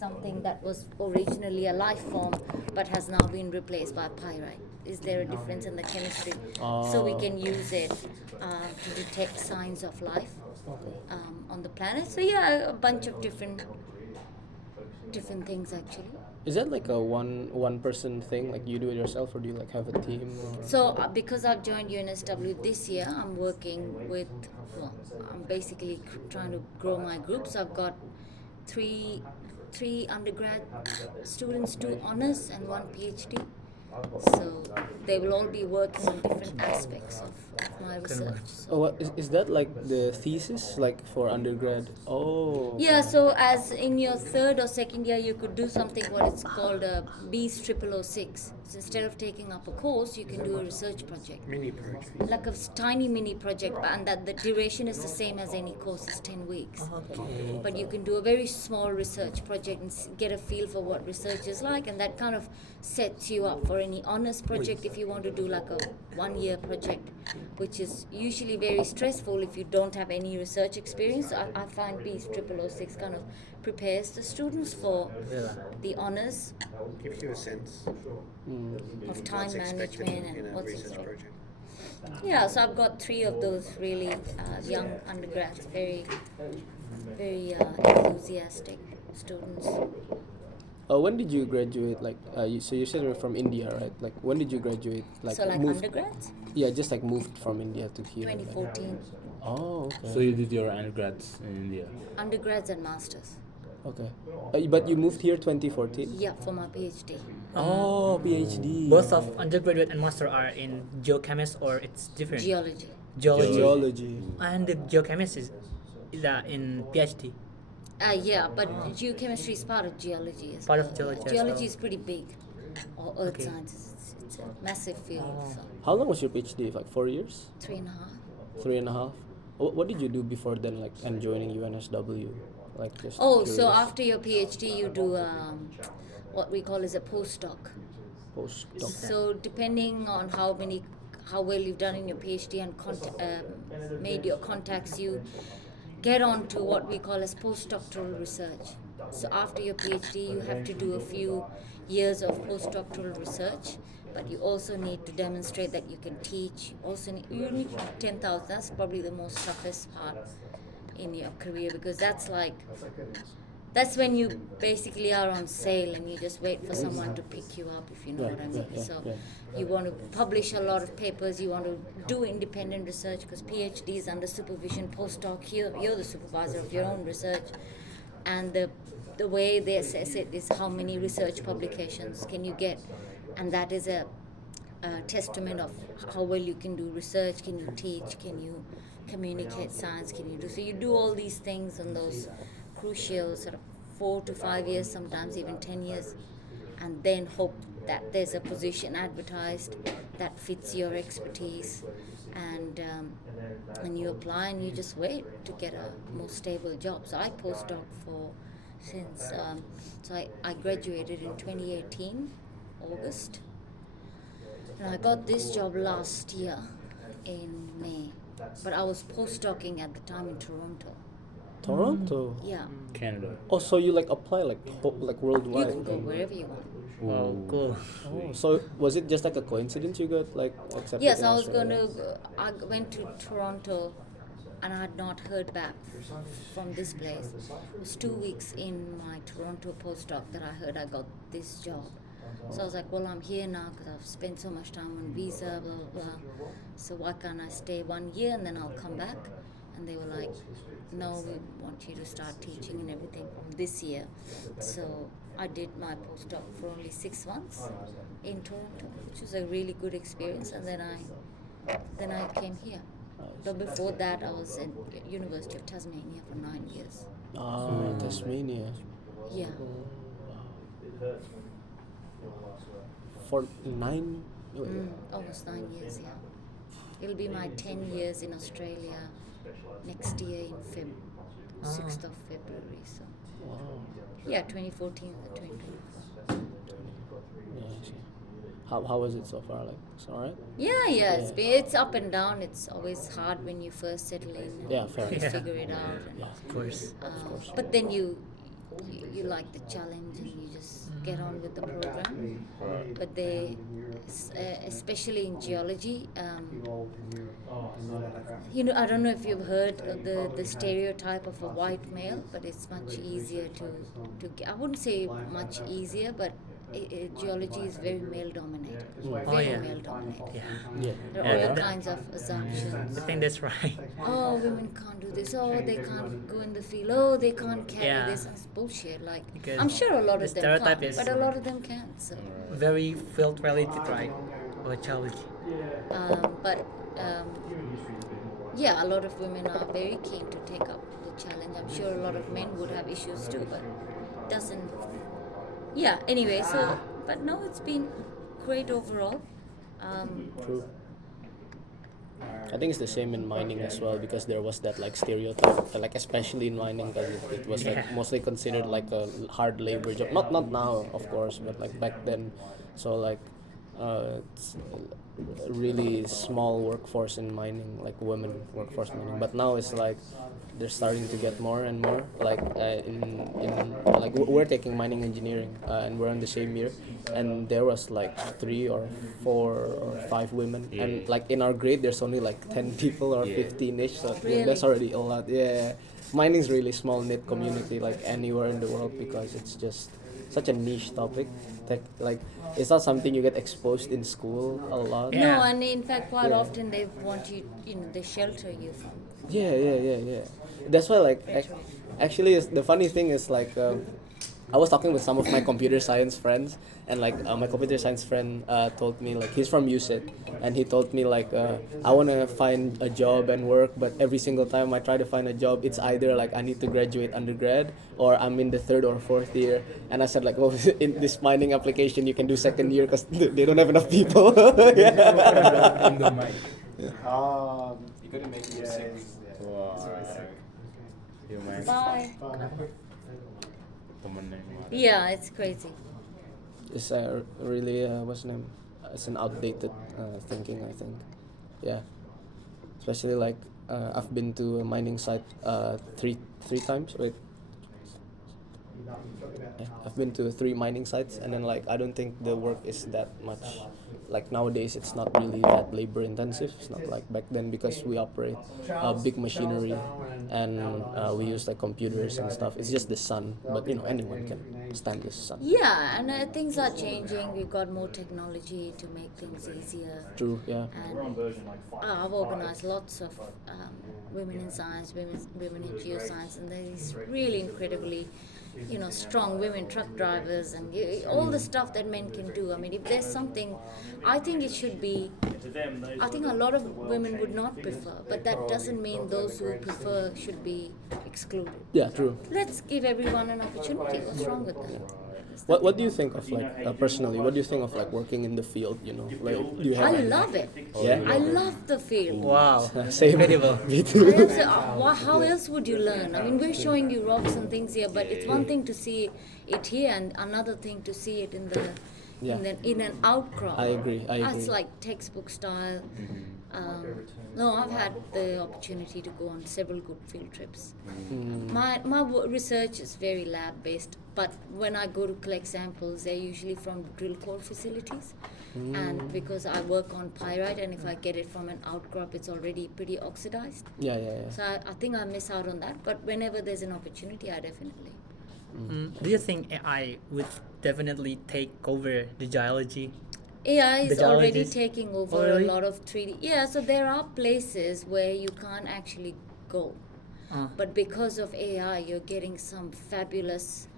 something that was originally a life form but has now been replaced by pyrite? Is there a difference in the chemistry? So we can use it to detect signs of life on the planet. So yeah, a bunch of different things actually. Is that like a one person thing? Like you do it yourself, or do you like have a team? Or? So because I've joined UNSW this year, I'm working with, well, I'm basically trying to grow my group. So I've got three undergrad students, 2 honors and 1 PhD. So they will all be working on different aspects of my research. So. Oh, what, is that like the thesis, like for undergrad? Oh. Yeah, so as in your 3rd or 2nd year, you could do something what it's called a GEOS1111. So instead of taking up a course, you can do a research project. Mini project. Like a tiny mini project, and that the duration is the same as any course, is 10 weeks. Okay. But you can do a very small research project and get a feel for what research is like, and that kind of sets you up for any honors project if you want to do like a 1-year project, which is usually very stressful if you don't have any research experience. I find GEOS1111 kind of prepares the students for the honors. Gives you a sense Of time what's expected management in and a what's research expected. project. Yeah, so I've got 3 of those really young undergrads, very enthusiastic students. When did you graduate? Like, so you said you're from India, right? Like, when did you graduate? Like, So like moved, undergrads, yeah, just like moved from India to here. 2014. Oh, okay. So you did your undergrads in India? Undergrads and masters. Okay. But you moved here 2014? Yeah, for my PhD. Oh, PhD. Both of undergraduate and master are in geochemist, or it's different? Geology. Geology. Geology. And the geochemist is in PhD. Yeah, but geochemistry is part of geology. As Part well. of geology as Geology well. is pretty big. Or earth Okay. sciences. It's a massive field. So How long was your PhD? Like 4 years? 3.5. 3.5? What did you do before then, like, and joining UNSW? Like, just Oh, curious. so after your PhD, you do what we call as a postdoc. Postdoc. So depending on how well you've done in your PhD and made your contacts, you get on to what we call as postdoctoral research. So after your PhD, you have to do a few years of postdoctoral research, but you also need to demonstrate that you can teach. You need 10,000. That's probably the most toughest part in your career, because that's when you basically are on sale and you just wait for someone to pick you up, if you know what I mean. So you want to publish a lot of papers, you want to do independent research, because PhD is under supervision. Postdoc, you're the supervisor of your own research, and the way they assess it is how many research publications can you get, and that is a testament of how well you can do research. Can you teach? Can you communicate science? Can you do? So you do all these things in those crucial sort of 4 to 5 years, sometimes even 10 years, and then hope that there's a position advertised that fits your expertise, and you apply and you just wait to get a more stable job. So I postdoc so I graduated in 2018, August, and I got this job last year in May, but I was postdocing at the time in Toronto. Toronto? Yeah, Canada. Oh, so you like apply like you worldwide? can go wherever you want. Wow, cool. Oh, so was it just like a coincidence you got like accepted? Yes, in I was Australia? I went to Toronto, and I had not heard back from this place. It was 2 weeks in my Toronto postdoc that I heard I got this job. So I was like, well, I'm here now because I've spent so much time on visa, blah, blah, blah. So why can't I stay 1 year and then I'll come back? And they were like, no, we want you to start teaching and everything from this year. So I did my postdoc for only 6 months in Toronto, which was a really good experience. And then I came here. But before that, I was at University of Tasmania for 9 years. Ah, Tasmania. Yeah. For 9? Almost 9 years, yeah. It'll be my 10 years in Australia next year in 6th of February. So Wow. yeah, 2014 to 2024. Yeah, I see. How was it so far? Like, it's alright? Yeah. It's up and down. It's always hard when you first settle in. Yeah, fair. You Yeah. figure it out. And, Of course. but then you you like the challenge and you just get on with the program. But they, especially in geology, I don't know if you've heard of the stereotype of a white male, but it's much easier I wouldn't say much easier, but geology is very male dominated. Oh, Very yeah. male dominated. Yeah. Yeah. There Yeah, are all that- kinds of assumptions. I think that's right. Oh, women can't do this. Oh, they can't go in the field. Oh, they can't carry Yeah. this. It's bullshit. Like, Because I'm sure a lot the of them stereotype can't, is- but a lot of them can. So, Very field related, right? Or geology. but yeah, a lot of women are very keen to take up the challenge. I'm sure a lot of men would have issues too, but doesn't. Yeah. Anyway, so but no, it's been great overall. True. I think it's the same in mining as well, because there was that like stereotype, like especially in mining, because it was like Yeah. mostly considered like a hard labor job. Not now, of course, but like back then. So like, it's a really small workforce in mining, like women workforce mining. But now it's like they're starting to get more and more. Like in like we're taking mining engineering, and we're in the same year, and there was like 3 or 4 or 5 women, and like in our grade there's only like 10 people or 15ish. So Really? that's already a lot. Yeah, mining's really small knit community, like anywhere in the world, because it's just such a niche topic. Like it's not something you get exposed in school a lot. Yeah. No, and in fact, quite Yeah. often they want you, they shelter you from. Yeah. That's why, like, actually, the funny thing is, like, I was talking with some of my computer science friends, and like my computer science friend told me, like, he's from USIT, and he told me, like, I want to find a job and work, but every single time I try to find a job, it's either like I need to graduate undergrad or I'm in the 3rd or 4th year. And I said, like, oh, in this mining application you can do 2nd year because they don't have enough people. Yeah. In the mic. You gotta make it sick. Wow. You might. Bye. Temen yang mana? Yeah, it's crazy. It's really what's the name? It's an outdated thinking, I think. Yeah, especially like I've been to a mining site three times. Wait, yeah, I've been to 3 mining sites, and then like I don't think the work is that much. Like nowadays, it's not really that labor intensive. It's not like back then, because we operate big machinery and we use like computers and stuff. It's just the sun, but anyone can stand the sun. Yeah, and things are changing. We've got more technology to make things easier. True. Yeah. And I've organized lots of women in science, women in geoscience, and there's really incredibly, strong women truck drivers, and all the stuff that men can do. I mean, if there's something, I think it should be. I think a lot of women would not prefer, but that doesn't mean those who prefer should be excluded. Yeah. True. Let's give everyone an opportunity. What's wrong with that? What do you think of like personally? What do you think of like working in the field? Like do you have? I love it. Yeah? I love the field. Wow. Same. Incredible. Me I too. have to, how else would you learn? I mean, we're showing you rocks and things here, but it's one thing to see it here, and another thing to see it in the Yeah. in an outcrop. I agree. That's like textbook style. No, I've had the opportunity to go on several good field trips. My research is very lab based, but when I go to collect samples, they're usually from drill core facilities. And because I work on pyrite, and if I get it from an outcrop, it's already pretty oxidized. Yeah. So I think I miss out on that. But whenever there's an opportunity, I definitely. Do you think AI would definitely take over the geology? AI The is already geologist? taking over Oh, really? a lot of 3D. Yeah, so there are places where you can't actually go. But because of AI, you're getting some fabulous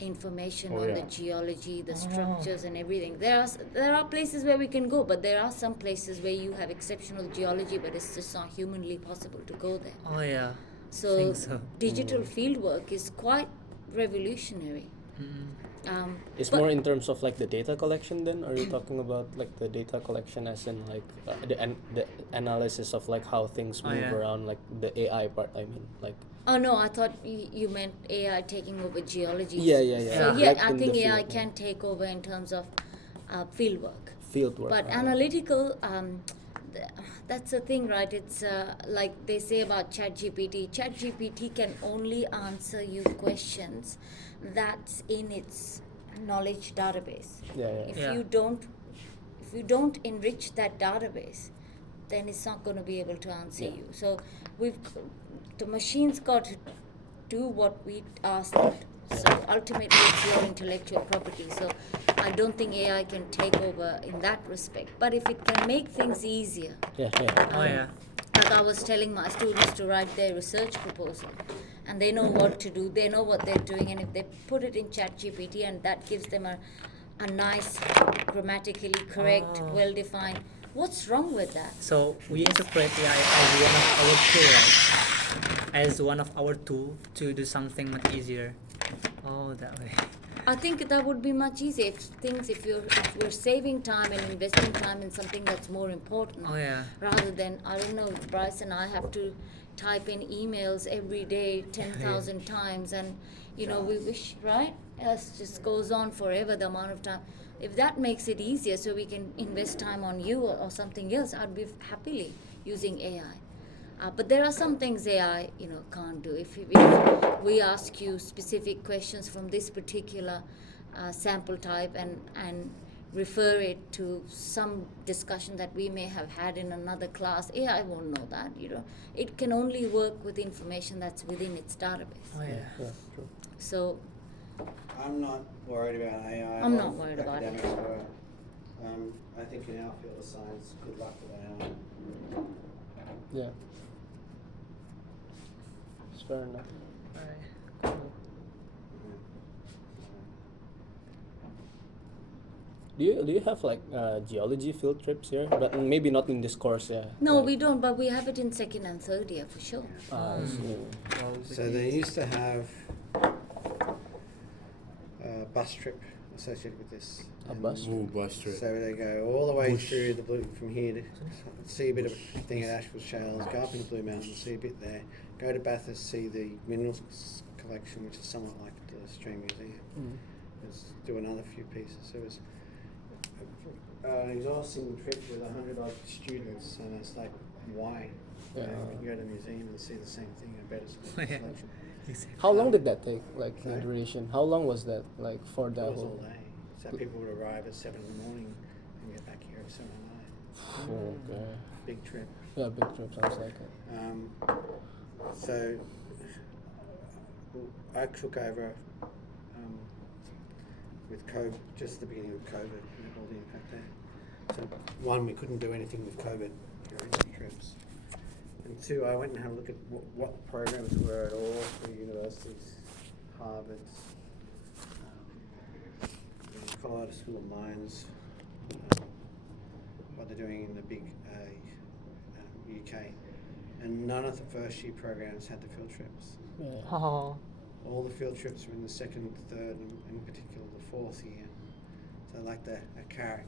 information on the geology, the structures, and everything. There are places where we can go, but there are some places where you have exceptional geology, but it's just not humanly possible to go there. Oh yeah. So, think so. digital fieldwork is quite revolutionary. It's But- more in terms of like the data collection. Then are you talking about like the data collection as in like the analysis of like how things Oh, move yeah. around, like the AI part? I mean, like Oh no, I thought you meant AI taking over geology. Yeah. So Like yeah, I in the think AI field, can take over in terms of field work. field work. But analytical, That's the thing, right? It's like they say about ChatGPT. ChatGPT can only answer you questions that's in its knowledge database. Yeah, yeah. If Yeah. you don't enrich that database, then it's not going to be able to answer Yeah. you. So the machine's got to do what we asked it. So ultimately, it's your intellectual property. So I don't think AI can take over in that respect. But if it can make things easier, Yeah, yeah. Oh yeah. like I was telling my students to write their research proposal, and they know what to do, they know what they're doing, and if they put it in ChatGPT and that gives them a nice, grammatically correct, Oh. well-defined, what's wrong with that? So we interpret AI as one of our tool, right? As one of our tool to do something much easier. Oh, that way. I think that would be much easier if we're saving time and investing time in something that's more important. Oh yeah. Rather than, I don't know, Bryce and I have to type in emails every day 10,000 times, and we wish, right? It just goes on forever, the amount of time. If that makes it easier so we can invest time on you or something else, I'd be happily using AI. But there are some things AI, can't do. If we ask you specific questions from this particular sample type and refer it to some discussion that we may have had in another class, AI won't know that. It can only work with information that's within its database. Oh yeah. Yeah, true. So I'm not worried about AI. I'm A lot not of worried about it. academics were. I think in our field of science, good luck with AI. Yeah. It's fair enough. Alright. Cool. Do you have like geology field trips here? But maybe not in this course, yeah. no, like, we don't, but we have it in second and third year for sure. I see. So they used to have a bus trip associated with this. A And bus trip? bus trip. So they go all the way through the blue from here to see a bit of thing at Asheville Shales, go up into Blue Mountain, see a bit there, go to Bathurst, see the minerals collection, which is somewhat like the Australian Museum. Mm. Let's do another few pieces. So it was an exhausting trip with 100 odd students, and it's like, why? Yeah. You can go to the museum and see the same thing in a better Yeah. selection. How long did that take? Like the Sorry? duration? How long was that? Like for the It was whole? all day. So people would arrive at 7 in the morning and get back here at 7 at night. Okay. Big trip. Yeah, big trip sounds like it. So I took over with COVID, just at the beginning of COVID, and all the impact there. So one, we couldn't do anything with COVID during the trips. And two, I went and had a look at what the programs were at all the universities, Harvard's, Colorado School of Mines, what they're doing in the big UK. And none of the first year programs had the field trips. Yeah. Oh. All the field trips were in the second, third, and in particular the fourth year. So like a carrot.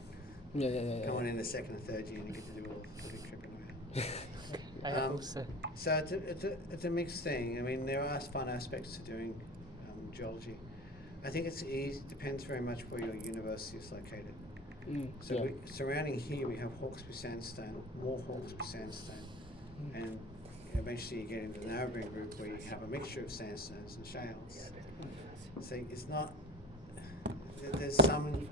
Yeah. Come on in the second and third year and you get to do all the big tripping around. I hope so. So it's a mixed thing. I mean, there are fun aspects to doing geology. I think it's easy. Depends very much where your university is located. So yeah. Surrounding here, we have Hawkesbury sandstone, more Hawkesbury sandstone, and eventually you get into the Narrabeen group where you have a mixture of sandstones and shales. So it's not. There's some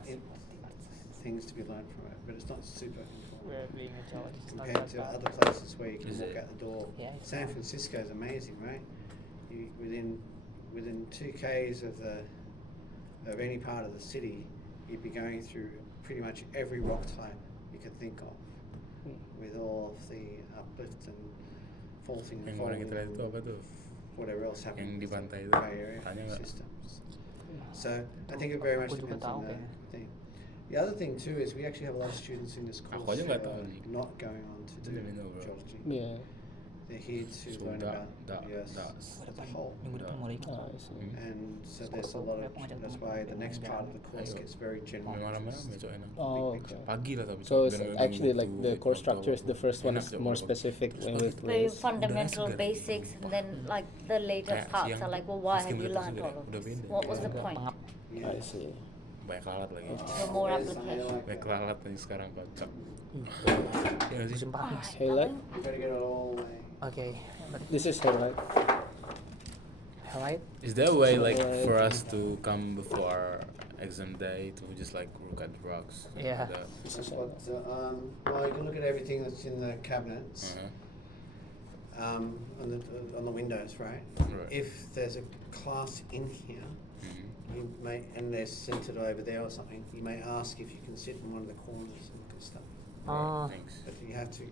things to be learned from it, but it's not super important compared to other places where you can walk out the door. Yeah. San Francisco is amazing, right? You, within 2 k's of any part of the city, you'd be going through pretty much every rock type you could think of, with all of the uplift and faulting and Yang orang kita lihat folding, itu apa tuh? whatever else happening Yang di with the pantai itu, Bay Area tanya nggak? systems. So I think it very much Aku juga depends on tahu the kayaknya. thing. The other thing too is we actually have a lot of students in this Aku course aja who nggak tahu are nih. not going on to do Let me know, bro. geology. Yeah. They're here to learn about the Earth as a whole. Minggu depan mulai. I see. And so there's a lot of, that's why the next part of the course gets very general. Memang lama interest. besok enak. Oh, Big okay. Pagi lah tapi. So it's bener-bener actually like buku, the core gitu, structure is the first one enak is tuh, more pagi. specific with Very with fundamental segar. basics, and then like the later Kayak parts siang are like, well, meski why have you mereka learned segar, all of udah this? beda. What was the Agak point? pengap. Yeah. I see. banyak lalat lagi. For more application. Banyak lalat nih sekarang kocak. Ya nggak sih? Sumpah. Highlight. You've got to get it all the way. Okay, but This is highlight. highlight. Is there a way like So, for us to come before our exam day to just like look at the rocks? Yeah. This is That's what, well, you can look at everything that's in the cabinets, on the windows, right? Right. If there's a class in here, you may, and they're centered over there or something, you may ask if you can sit in one of the corners and look at stuff. Oh, Thanks. But you have to,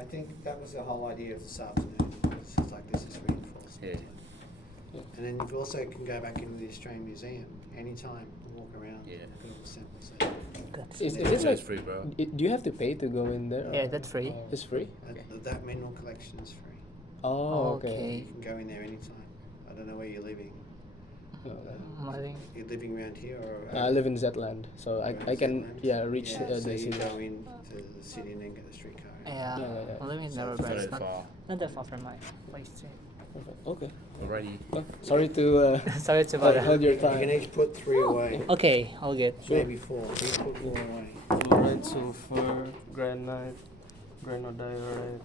I think that was the whole idea of this afternoon. It's just like this is reinforced. Yeah. And then you also can go back into the Australian Museum anytime and walk around. Yeah. Look at all the samples there. that's Is So it it's like? free, bro. Do you have to pay to go in there? yeah, that's free. It's free. That mineral collection is free. Oh, Okay. okay. You can go in there anytime. I don't know where you're living. Maling. You're living around here or? I live in Zetland, so I can reach Yeah, the so you city. go in to the city and then get the streetcar. Yeah, Yeah. Maling is So never it's bad. Very It's not, far not that far from my place. Perfect. Okay. already. Well, sorry to Sorry to hold bother. your You can time. each put 3 away. Okay, I'll get. Maybe 4. You put 4 away. Alright, so for granite, granodiorite,